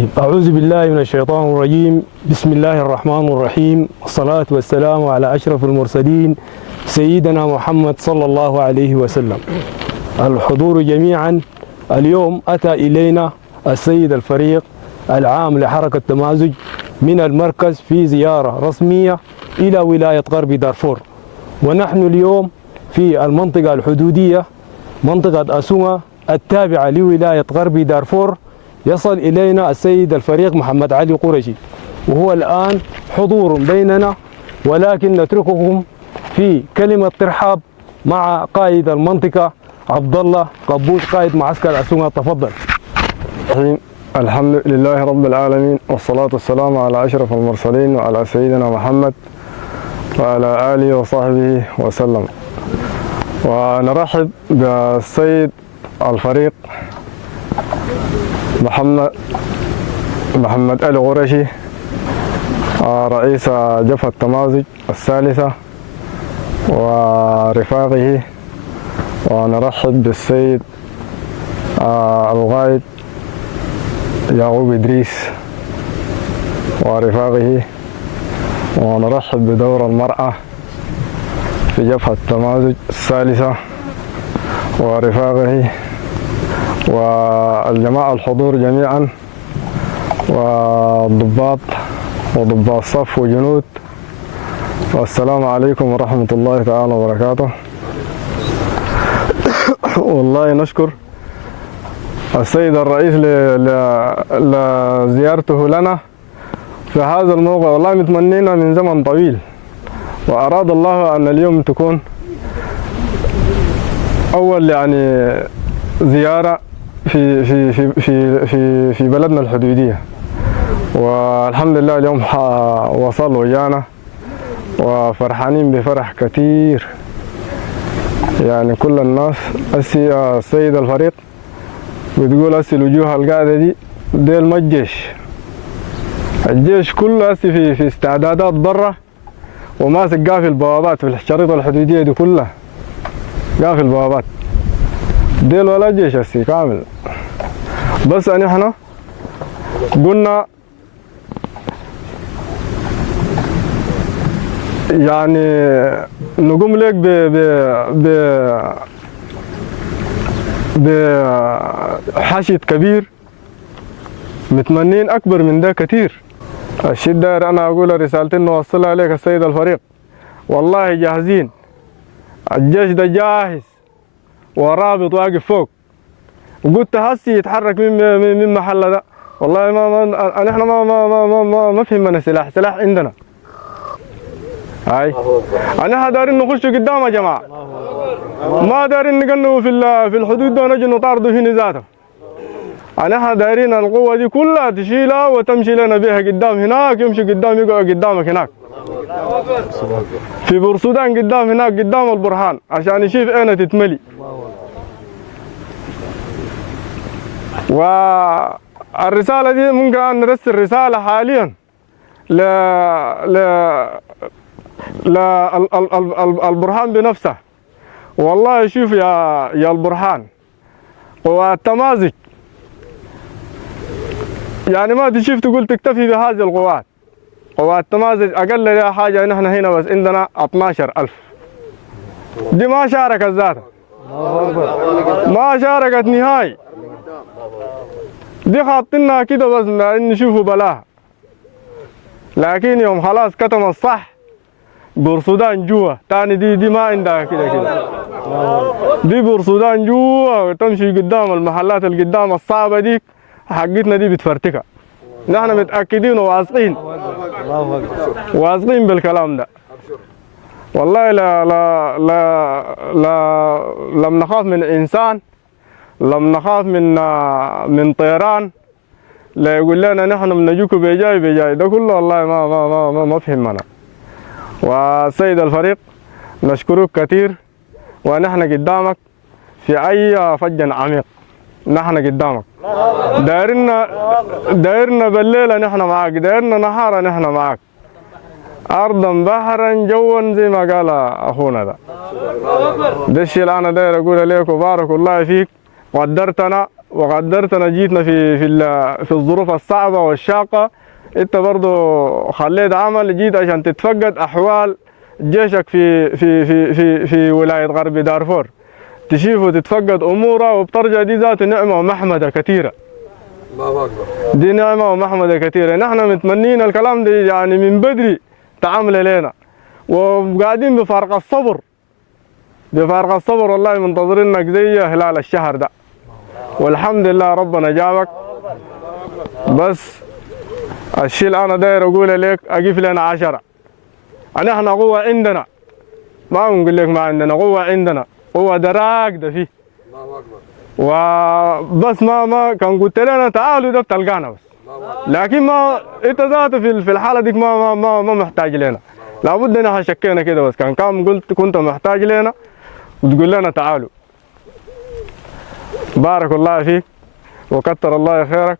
طيب أعوذ بالله من الشيطان الرجيم. بسم الله الرحمن الرحيم، والصلاة والسلام على أشرف المرسلين سيدنا محمد صلى الله عليه وسلم. الحضور جميعا، اليوم أتى إلينا السيد الفريق العام لحركة تمازج من المركز في زيارة رسمية إلى ولاية غرب دارفور، ونحن اليوم في المنطقة الحدودية منطقة أسومة التابعة لولاية غرب دارفور. يصل إلينا السيد الفريق محمد علي قرشي، وهو الآن حضور بيننا، ولكن نترككم في كلمة ترحاب مع قائد المنطقة عبد الله قبوش قائد معسكر أسومة. تفضل. الحمد لله رب العالمين، والصلاة والسلام على أشرف المرسلين وعلى سيدنا محمد وعلى آله وصحبه وسلم. ونرحب بالسيد الفريق محمد علي قرشي، رئيس جبهة تمازج الثالثة ورفاقه. ونرحب بالسيد القائد يعقوب إدريس ورفاقه. ونرحب بدور المرأة في جبهة تمازج الثالثة ورفاقه، والجماعة الحضور جميعا، والضباط وضباط صف وجنود. والسلام عليكم ورحمة الله تعالى وبركاته. والله نشكر السيد الرئيس لزيارته لنا في هذا الموقع، والله متمنينا من زمن طويل، وأراد الله أن اليوم تكون أول يعني زيارة في بلدنا الحدودية. والحمد لله اليوم وصل وجانا، وفرحانين بفرح كتير. يعني كل الناس السيد الفريق بتقول الوجوه القاعدة ديل ما الجيش كله في استعدادات برا، وماسك قافل البوابات في الشريطة الحدودية دي كلها، قافل البوابات ديل ولا جيش كامل. بس ان احنا قلنا يعني نقوم لك بحشد كبير، متمنين اكبر من ده كتير. الشيء داير انا اقول رسالتي نوصلها عليك السيد الفريق، والله جاهزين، الجيش ده جاهز ورابط واقف فوق. وقلت هسي يتحرك من محل ده، والله ما احنا ما فهمنا سلاح عندنا. هاي انا دايرين نخش قدام يا جماعه، ما دايرين نقنوا في الحدود ده ونجي نطاردوا هنا ذاته. انا دايرين القوه دي كلها تشيلها وتمشي لنا بها قدام هناك، يمشي قدام يقعد قدامك هناك في بورسودان، قدام هناك قدام البرهان، عشان يشوف اين تتملي. والرسالة دي ممكن أن نرسل رسالة حاليا البرهان بنفسه. والله شوف يا البرهان، قوات تمازج يعني ما تشوف تقول تكتفي بهذه القوات. قوات تمازج أقل لها حاجة نحن هنا بس عندنا 12,000. دي ما شاركت ذاتها، ما شاركت نهائي، دي خاطينها كده بس نشوفوا بلاها. لكن يوم خلاص كتم الصح بورسودان جوا تاني، دي ما عندها كده. دي بورسودان جوا تمشي قدام المحلات اللي قدام الصعبة دي، حقتنا دي بتفرتكها. نحن متأكدين وواثقين بالكلام ده. والله لم نخاف من إنسان، لم نخاف من طيران لا يقول لنا نحن بنجيكم بجاي ده كله، والله ما فهمنا. والسيد الفريق نشكرك كثير، ونحن قدامك في أي فج عميق، نحن قدامك. دايرنا بالليل نحن معك، دايرنا نهارا نحن معك، أرضا بحرا جوا زي ما قال أخونا ده. الشيء اللي أنا داير أقول لك، وبارك الله فيك، قدرتنا وقدرتنا جيتنا في الظروف الصعبة والشاقة. انت برضو خليت عمل جيت عشان تتفقد احوال جيشك في ولاية غرب دارفور، تشوف وتتفقد اموره، وبترجع دي ذات نعمة ومحمدة كثيرة. الله اكبر. دي نعمة ومحمدة كثيرة. نحن متمنين الكلام ده يعني من بدري تعمل لنا، وقاعدين بفارق الصبر والله منتظرينك زي هلال الشهر ده، والحمد لله ربنا جابك. بس الشيء اللي انا داير اقول لك اقف لنا 10. احنا قوة عندنا، ما بنقول لك ما عندنا قوة، عندنا قوة دراك ده فيه. الله اكبر. وبس ما كان قلت لنا تعالوا ده بتلقانا بس، لكن ما انت ذاته في الحالة ديك ما محتاج لنا. لابد ان احنا شكينا كده بس، كان قلت كنت محتاج لنا وتقول لنا تعالوا. بارك الله فيك وكتر الله خيرك.